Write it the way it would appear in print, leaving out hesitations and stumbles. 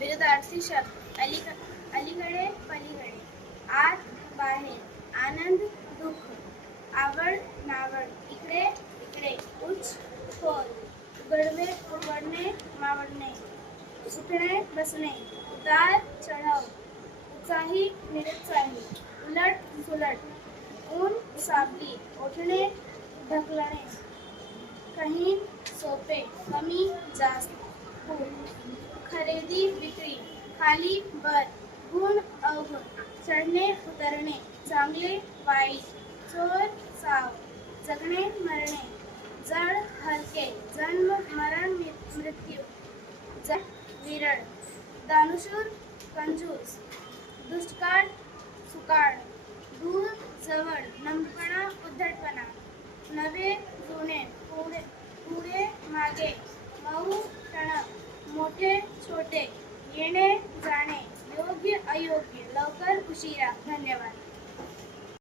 विरुद्धार्थी शब्द अलीकडे पलीकडे, आत बाहेर, आनंद दुःख, आवड नावड, इकडे इकडे, उच्च खोल, उघडणे मावळणे, उठणे बसणे, उतार चढाव, उत्साही निरुत्साही, उलट सुलट, ऊन सावली, ओढणे ढकलणे, कठीण सोपे, कमी जास्त, खरेदी विक्री, खाली वर, गुण अवगुण, चढणे उतरणे, चांगले वाईट, चोर साव, जगणे मरणे, जड हलके, जन्म मरण मृत्यू, जड विरळ, दानशूर कंजूस, दुष्काळ सुकाळ, दूर जवळ, नमपणा उद्धटपणा, नवे जुने, पुढे मागे, मऊ टणक, मोठे छोटे, येणे जाणे, योग्य अयोग्य, लवकर उशिरा. धन्यवाद.